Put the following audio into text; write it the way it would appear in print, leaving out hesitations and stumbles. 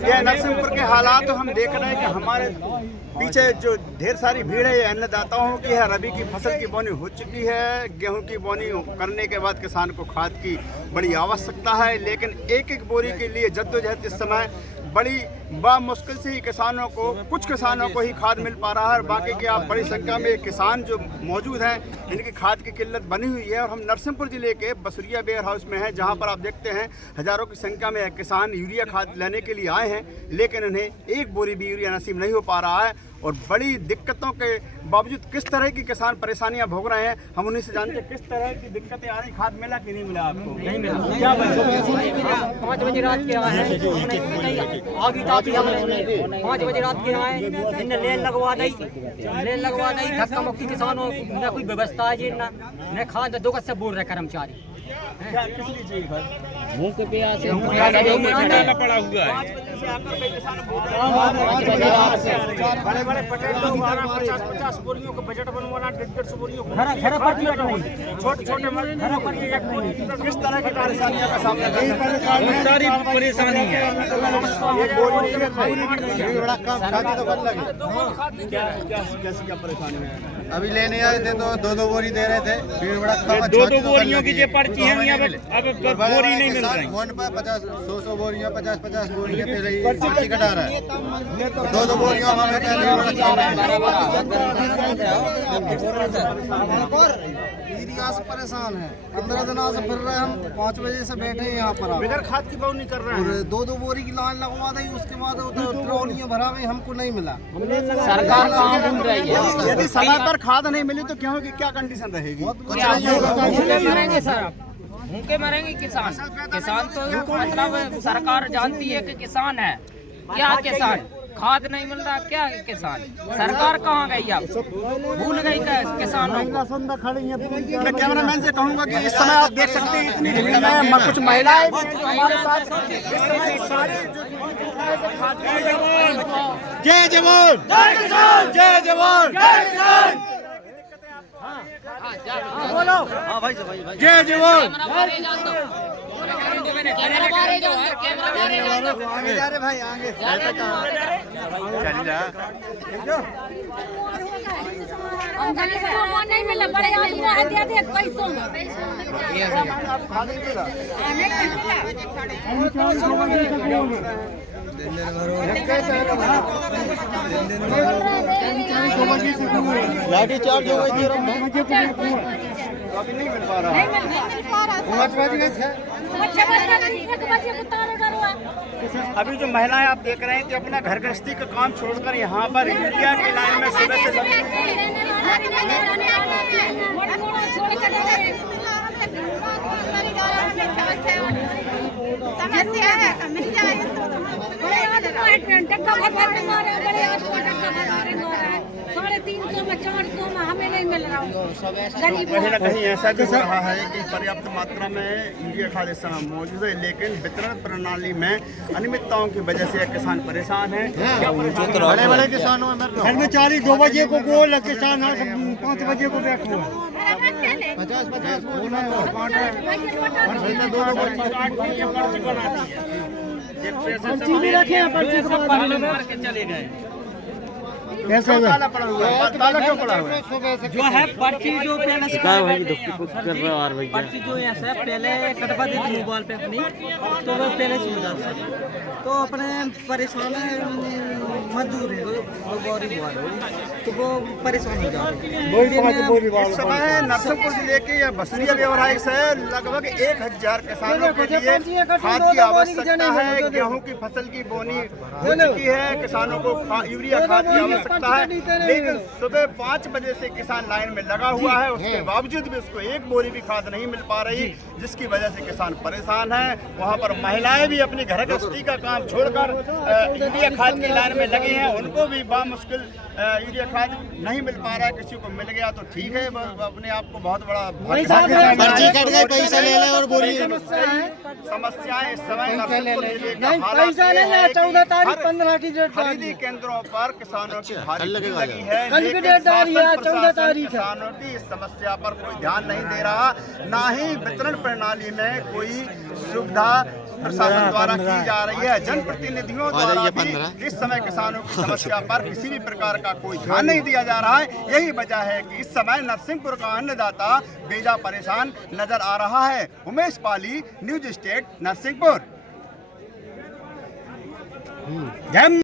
ये नरसिंहपुर के हालात तो हम देख रहे हैं कि हमारे पीछे जो ढेर सारी भीड़ है ये अन्नदाताओं की है। रबी की फसल की बोनी हो चुकी है, गेहूं की बोनी करने के बाद किसान को खाद की बड़ी आवश्यकता है, लेकिन एक एक बोरी के लिए जद्दोजहद इस समय बड़ी मुश्किल से ही किसानों को, कुछ किसानों को ही खाद मिल पा रहा है। बाकी के आप बड़ी संख्या में किसान जो मौजूद हैं इनकी खाद की किल्लत बनी हुई है। और हम नरसिंहपुर जिले के बसुरिया वेयर हाउस में हैं, जहां पर आप देखते हैं हजारों की संख्या में किसान यूरिया खाद लेने के लिए आए हैं, लेकिन इन्हें एक बोरी भी यूरिया नसीब नहीं हो पा रहा है। और बड़ी दिक्कतों के बावजूद किस तरह की किसान परेशानियां भोग रहे हैं, हम उन्हीं से जानते हैं किस तरह की दिक्कतें आ रही। खाद मिला कि नहीं मिला आपको? नहीं मिला। क्या 5 बजे रात के आए हैं, 5 बजे रात के आए, इनने लेन लगवा दी, धक्का मुक्की किसानों ने कोई व्यवस्था है न खाद दो से बोल रहे कर्मचारी। क्या किस लिए चाहिए खाद? मुंह के प्यास से पड़ा हुआ है। बड़े बड़े पटेल लोग 50-50 बोरियों को बजट बनवाना, 150 बोरियों को छोटे छोटे किस तरह की परेशानियों का सामना बहुत सारी परेशानी है। कैसी क्या परेशानी है? अभी लेने आए थे तो 2-2 बोरी दे रहे थे, भीड़ भड़का 2-2 बोरियों की जो पर्ची है अब बोरी नहीं मिल रही। फोन पर 50-100 बोरियां 50-50 बोरियां पे रही पर्ची कटा रहा है। 2-2 बोरियों से परेशान है। 15 दिनों से फिर रहे हम, 5 बजे से बैठे हैं यहाँ पर। बगैर खाद की बोनी कर रहे हैं। 2-2 बोरी की लाइन लगवा दी, उसके बाद ट्रॉलियां भरा हुई, हमको नहीं मिला। सरकार काम ढूंढ रही है। यदि समय पर खाद नहीं मिली तो गेहूं की क्या कंडीशन रहेगी? मरेंगे सर, भूखे मरेंगे किसान। किसान तो मतलब सरकार जानती है कि किसान है, क्या किसान खाद नहीं मिल रहा, क्या किसान सरकार कहाँ गई? आप भूल गई किसानों को। मैं कैमरामैन से कहूंगा कि इस समय आप देख सकते हैं इतनी भीड़ में कुछ महिलाएं हमारे साथ। जय जवान जय किसान, जय जवान जय किसान। बोलो हाँ भाई जय जवान। आगे जा रहे भाई, आगे नहीं मिला, बड़े आदमी है दे दे पैसों में लाठी चार्ज हो गई थी, अभी नहीं मिल पा रहा। अभी जो महिलाएं आप देख रहे हैं कि अपना घर गृहस्थी का काम छोड़कर यहाँ पर यूरिया की लाइन में सुबह से समस्या है। मिल जाए $350 में 400 में हमें नहीं मिल रहा। कहीं न कहीं ऐसा भी हो रहा है कि पर्याप्त मात्रा में यूरिया खाद इस समय मौजूद है, लेकिन वितरण प्रणाली में अनियमितताओं की वजह से किसान परेशान है। बड़े बड़े किसानों में कर्मचारी 2 बजे को गोल किसान 5 बजे को बैठ हुआ 50-50 पर्ची भी रखे हैं, पर्ची को चले गए। कैसे ताला पड़ा हुआ है? ताला क्यों पड़ा हुआ है? जो है पर्ची जो पहले से पर्ची जो यहाँ से पहले कटवा दी थी मोबाइल पे अपनी, तो वो पहले से हो जाता है। तो अपने परेशान है, मजदूर है वो गरीब वाले, तो वो परेशान हो जाते हैं। इस समय नरसिंहपुर जिले के या बसुरिया व्यवहार से लगभग 1000 किसानों के लिए खाद की आवश्यकता है। गेहूं की फसल की बोनी हो चुकी है, किसानों को यूरिया खाद की आवश्यकता है, लेकिन सुबह 5 बजे से किसान लाइन में लगा हुआ है। उसके बावजूद भी उसको एक बोरी भी खाद नहीं मिल पा रही, जिसकी वजह से किसान परेशान है। वहाँ पर महिलाएं भी अपनी घर गृहस्थी का काम छोड़कर यूरिया खाद की लाइन में लगी हैं। उनको भी बामुश्किल यूरिया खाद नहीं मिल पा रहा है। किसी को मिल गया तो ठीक है, अपने आप को बहुत बड़ा पर्ची कट गए, पैसा ले ले और बोली समस्याएं इस समय पैसा नहीं है। 14 तारीख 15 की डेट खरीदी केंद्रों पर किसानों की भारी लगेगा लगी है, कल की लेकिन डेट आ रही है, शासन 14 प्रशासन तारीख है। किसानों की इस समस्या पर कोई ध्यान नहीं दे रहा, ना ही वितरण प्रणाली में कोई सुविधा प्रशासन द्वारा की जा रही है, जनप्रतिनिधियों द्वारा भी इस समय किसानों की समस्या पर किसी भी प्रकार का कोई ध्यान नहीं दिया जा रहा है। यही वजह है कि इस समय नरसिंहपुर का अन्नदाता बेजा परेशान नजर आ रहा है। उमेश पाली, न्यूज स्टेट, नरसिंहपुर।